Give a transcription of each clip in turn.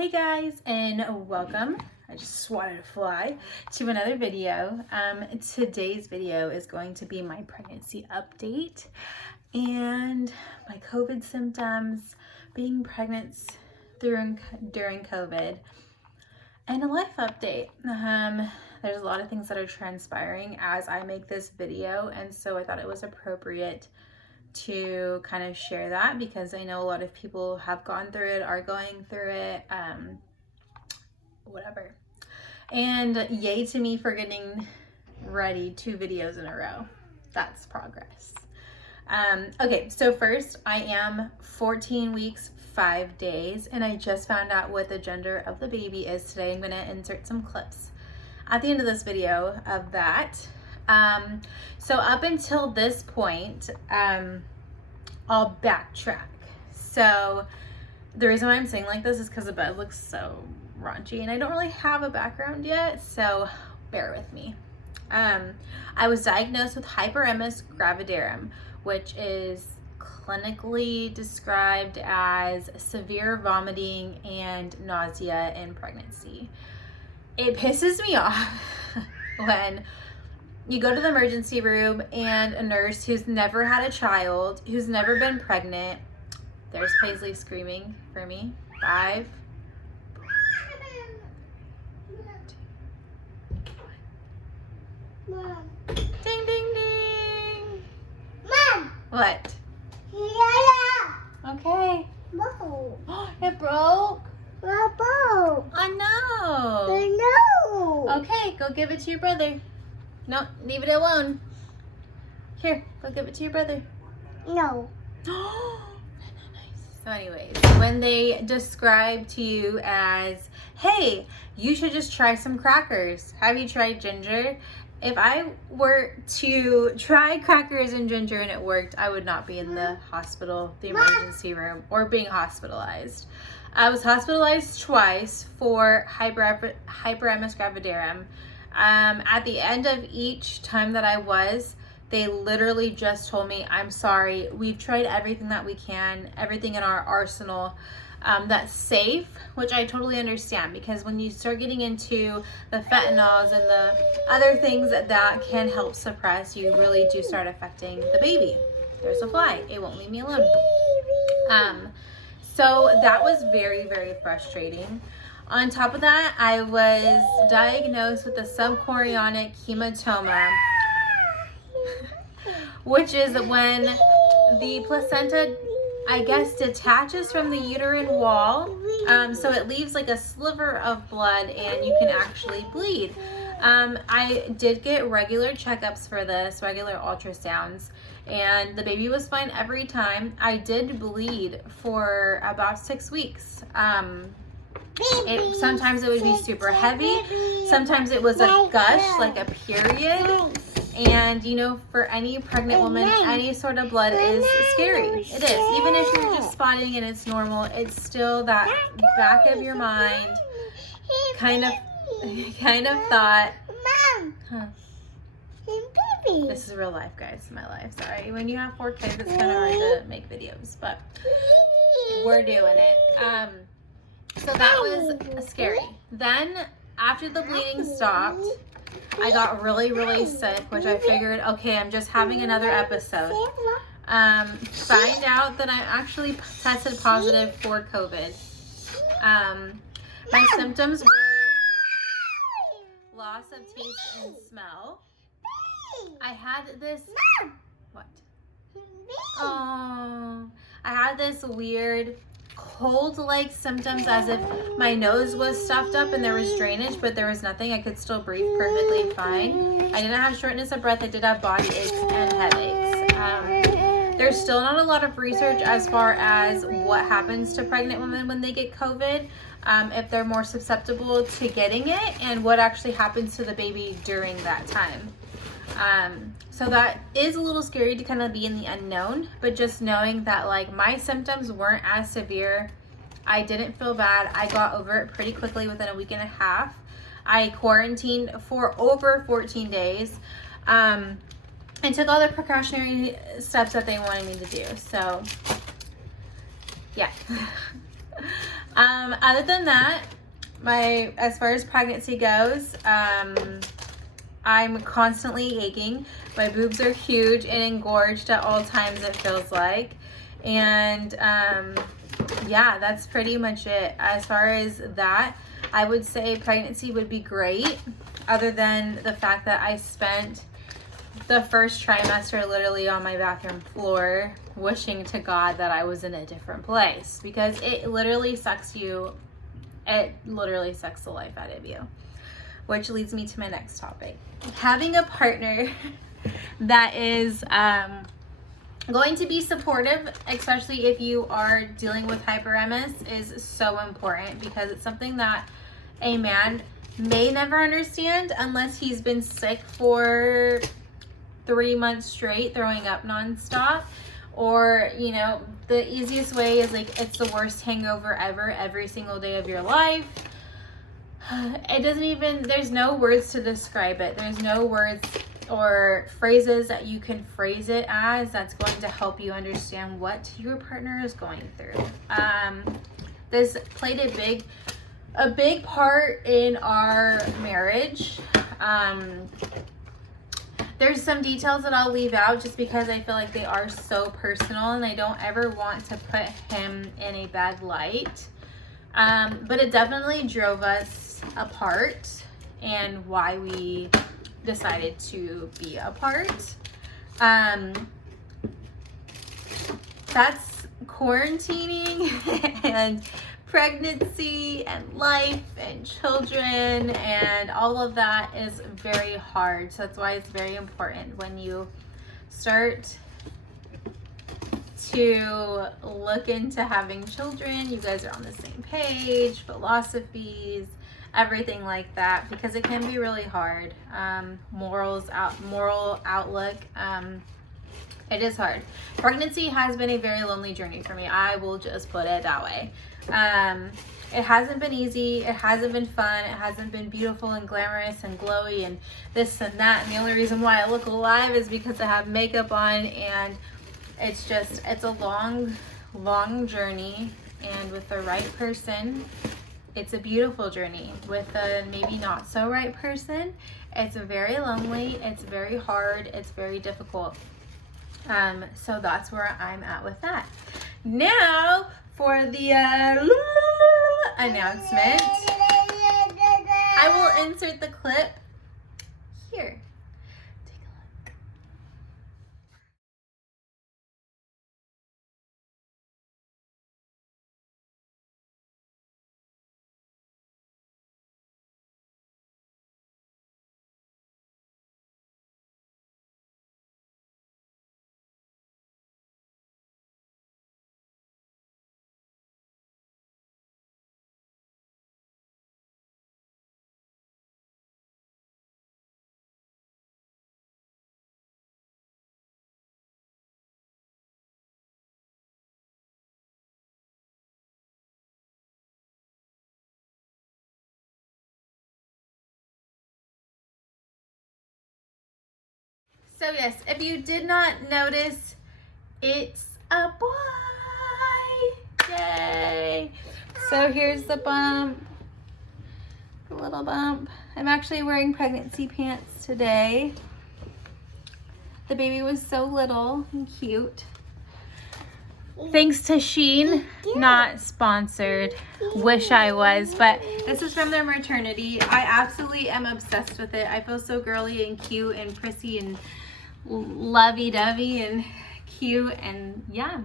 Hey guys, and welcome. I just wanted to fly to another video. Today's video is going to be my pregnancy update and my COVID symptoms, being pregnant during COVID, and a life update. There's a lot of things that are transpiring as I make this video, and so I thought it was appropriate to kind of share that because I know a lot of people have gone through it, are going through it, whatever. And yay to me for getting ready 2 videos in a row. That's progress. Okay, so first, I am 14 weeks, 5 days, and I just found out what the gender of the baby is today. I'm gonna insert some clips at the end of this video of that. So up until this point, I'll backtrack. So the reason why I'm saying like this is because the bed looks so raunchy and I don't really have a background yet, so bear with me. I was diagnosed with hyperemesis gravidarum, which is clinically described as severe vomiting and nausea in pregnancy. It pisses me off when you go to the emergency room and a nurse who's never had a child, who's never been pregnant, there's Paisley screaming for me. 5, 4, 3, 2, 1. Mom. Ding, ding, ding. Mom. What? Yeah. Okay. No. It broke? Bravo. I know. I know. Okay, go give it to your brother. No, leave it alone. Here, go give it to your brother. No. So anyways, when they describe to you as, hey, you should just try some crackers. Have you tried ginger? If I were to try crackers and ginger and it worked, I would not be in the hospital, the emergency room, or being hospitalized. I was hospitalized twice for hyperemesis gravidarum. At the end of each time that I was, they literally just told me, I'm sorry, we've tried everything that we can, everything in our arsenal that's safe, which I totally understand, because when you start getting into the fentanyls and the other things that can help suppress, you really do start affecting the baby. There's a fly, it won't leave me alone. So that was very, very frustrating. On top of that, I was diagnosed with a subchorionic hematoma, which is when the placenta, I guess, detaches from the uterine wall. So it leaves like a sliver of blood and you can actually bleed. I did get regular checkups for this, regular ultrasounds, and the baby was fine every time. I did bleed for about 6 weeks. Sometimes it would be super heavy. Sometimes it was a gush, like a period. And you know, for any pregnant woman, any sort of blood is scary. It is. Even if you're just spotting and it's normal, it's still that back of your mind kind of thought, Mom. huh, Baby. this is real life, guys, my life. Sorry. When you have 4 kids, it's kind of hard to make videos, but we're doing it. So that was scary. Then after the bleeding stopped, I got really, really sick, which I figured, okay, I'm just having another episode. Find out that I actually tested positive for COVID. My symptoms were loss of taste and smell. I had this, what? Oh, I had this weird cold-like symptoms, as if my nose was stuffed up and there was drainage, but there was nothing. I could still breathe perfectly fine. I didn't have shortness of breath. I did have body aches and headaches. There's still not a lot of research as far as what happens to pregnant women when they get COVID, if they're more susceptible to getting it, and what actually happens to the baby during that time. So that is a little scary to kind of be in the unknown, but just knowing that like my symptoms weren't as severe, I didn't feel bad. I got over it pretty quickly within a week and a half. I quarantined for over 14 days, and took all the precautionary steps that they wanted me to do. So yeah. Other than that, as far as pregnancy goes, I'm constantly aching. My boobs are huge and engorged at all times, it feels like. And yeah, that's pretty much it. As far as that, I would say pregnancy would be great, other than the fact that I spent the first trimester literally on my bathroom floor wishing to God that I was in a different place, because it literally sucks the life out of you. Which leads me to my next topic. Having a partner that is going to be supportive, especially if you are dealing with hyperemesis, is so important, because it's something that a man may never understand unless he's been sick for 3 months straight, throwing up nonstop. Or, you know, the easiest way is like, it's the worst hangover ever, every single day of your life. It doesn't even, there's no words to describe it. There's no words or phrases that you can phrase it as that's going to help you understand what your partner is going through. This played a big part in our marriage. There's some details that I'll leave out just because I feel like they are so personal, and I don't ever want to put him in a bad light. But it definitely drove us apart, and why we decided to be apart. That's quarantining and pregnancy and life and children, and all of that is very hard. So that's why it's very important when you start to look into having children, you guys are on the same page, philosophies, everything like that, because it can be really hard. Moral outlook, it is hard. Pregnancy has been a very lonely journey for me. I will just put it that way. It hasn't been easy. It hasn't been fun. It hasn't been beautiful and glamorous and glowy and this and that. And the only reason why I look alive is because I have makeup on, and it's a long journey. And with the right person, it's a beautiful journey. With a maybe not so right person, it's very lonely, it's very hard, it's very difficult. So that's where I'm at with that. Now for the announcement. I will insert the clip here. Take a look. So yes, if you did not notice, it's a boy. Yay! So here's the bump, the little bump. I'm actually wearing pregnancy pants today. The baby was so little and cute. Thanks to Shein, not sponsored. Wish I was, but this is from their maternity. I absolutely am obsessed with it. I feel so girly and cute and prissy and lovey-dovey and cute, and yeah.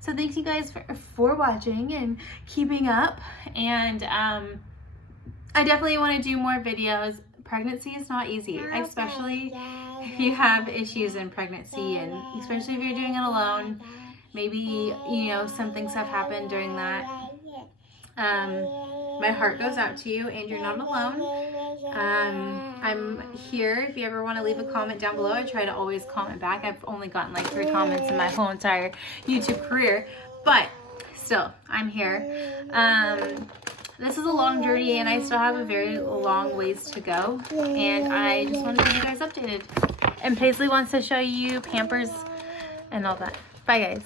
So thank you guys for watching and keeping up, and I definitely want to do more videos. Pregnancy is not easy, especially if you have issues in pregnancy, and especially if you're doing it alone. Maybe, you know, some things have happened during that. My heart goes out to you, and you're not alone. I'm here if you ever want to leave a comment down below. I try to always comment back. I've only gotten like 3 comments in my whole entire YouTube career, but still, I'm here. This is a long journey, and I still have a very long ways to go, and I just want to keep you guys updated. And Paisley wants to show you Pampers and all that. Bye guys.